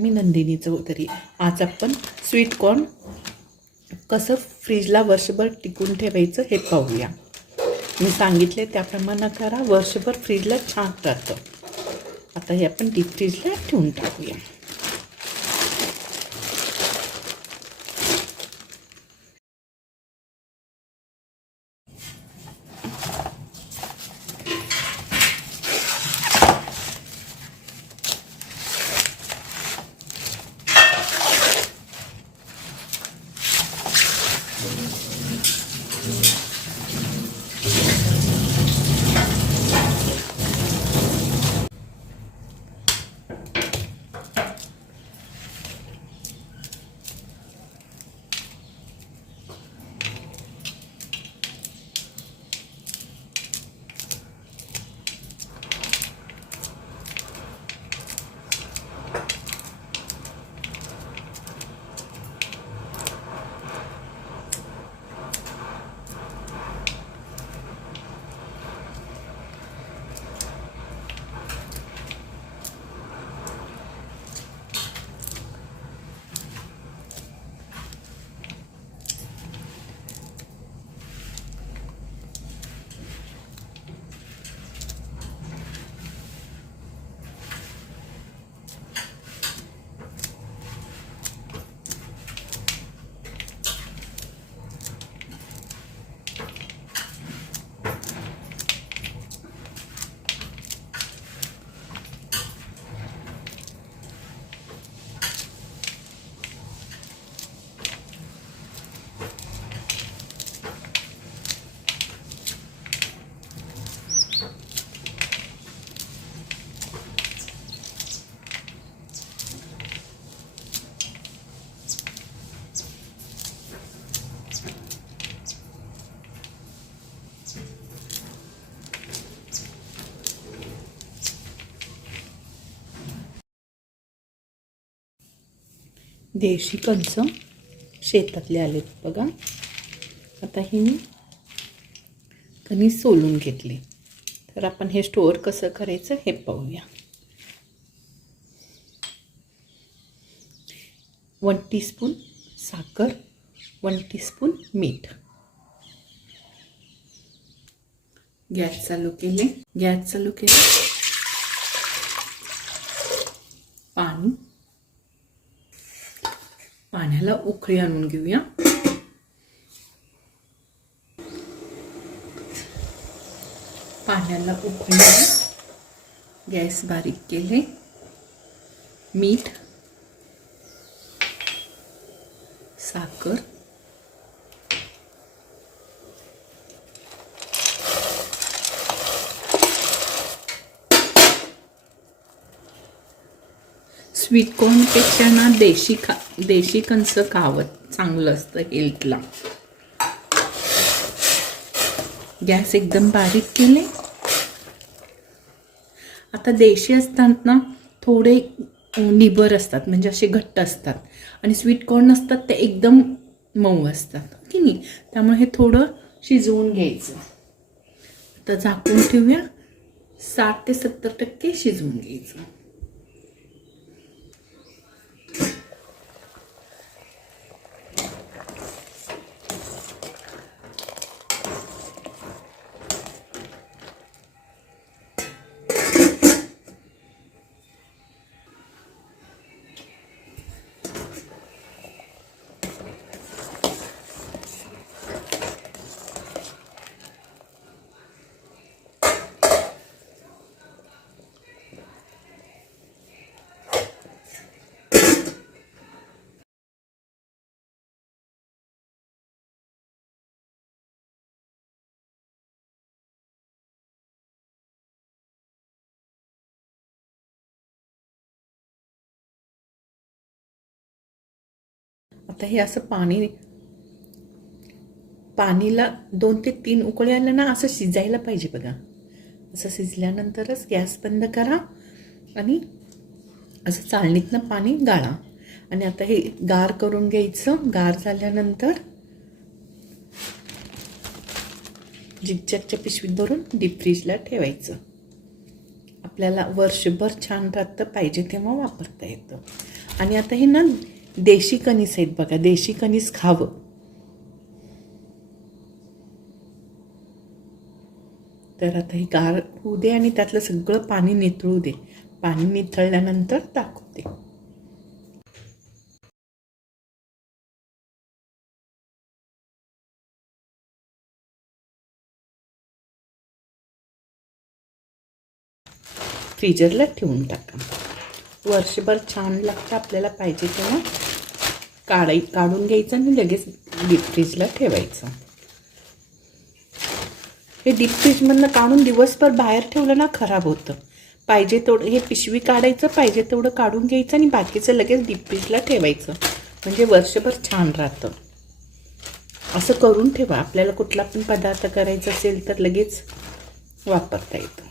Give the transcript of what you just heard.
मी नंदिनी चौधरी. आज आपण sweet corn कसं फ्रीजला वर्षभर टिकून ठेवायचं हे पाहूया. मी सांगितले त्याप्रमाणे करा, वर्षभर फ्रीजला छान राहतं. आता हे आपण डीप फ्रीजला ठेवून टाकूया. देशी कंच शेतातले आलेत बघा. आता हे मी कणीस सोलून घेतले. तर आपण हे स्टोअर कसं करायचं हे पाहूया. 1 टीस्पून साखर, 1 टीस्पून मीठ. गॅस चालू केले. पाण्याला उकळी आणून घेऊया. पाण्याला उकळी, गॅस बारीक केले. मीठ, साखर, स्वीट कॉर्नपेक्षा ना देशी कंच खावं चांगलं असतं हेल्थला. गॅस एकदम बारीक केले. आता देशी असतात ना थोडे निबर असतात, म्हणजे असे घट्ट असतात, आणि स्वीट कॉर्न असतात ते एकदम मऊ असतात की नाही. त्यामुळे हे थोडं शिजवून घ्यायचं. आता झाकून ठेवूया. 60 ते 70% शिजवून घ्यायचं. आता हे असं पाणीला 2 ते 3 उकळी आल्या ना असं शिजायला पाहिजे बघा. असं शिजल्यानंतरच गॅस बंद करा आणि असं चाळणीतनं पाणी गाळा. आणि आता हे गार करून घ्यायचं. गार झाल्यानंतर झिगझॅगच्या पिशवीत भरून डीप फ्रीजला ठेवायचं. आपल्याला वर्षभर छान राहतं, पाहिजे तेव्हा वापरता येतं. आणि आता हे ना देशी कणीस आहेत बघा, देशी कणीस खावं. तर आता हे गार होऊ दे आणि त्यातलं सगळं पाणी निथळू दे. पाणी निथळल्यानंतर दाखवते. फ्रीजरला ठेवून टाका. वर्षभर छान लागतं. आपल्याला पाहिजे तेव्हा काढून घ्यायचं आणि लगेच डीप फ्रीजला ठेवायचं. हे डीप फ्रीजमधनं काढून दिवसभर बाहेर ठेवलं ना खराब होतं. पाहिजे तेवढं हे पिशवी काढायचं, पाहिजे तेवढं काढून घ्यायचं आणि बाकीचं लगेच डीप फ्रीजला ठेवायचं. म्हणजे वर्षभर छान राहतं. असं करून ठेवा. आपल्याला कुठला पण पदार्थ करायचा असेल तर लगेच वापरता येतं.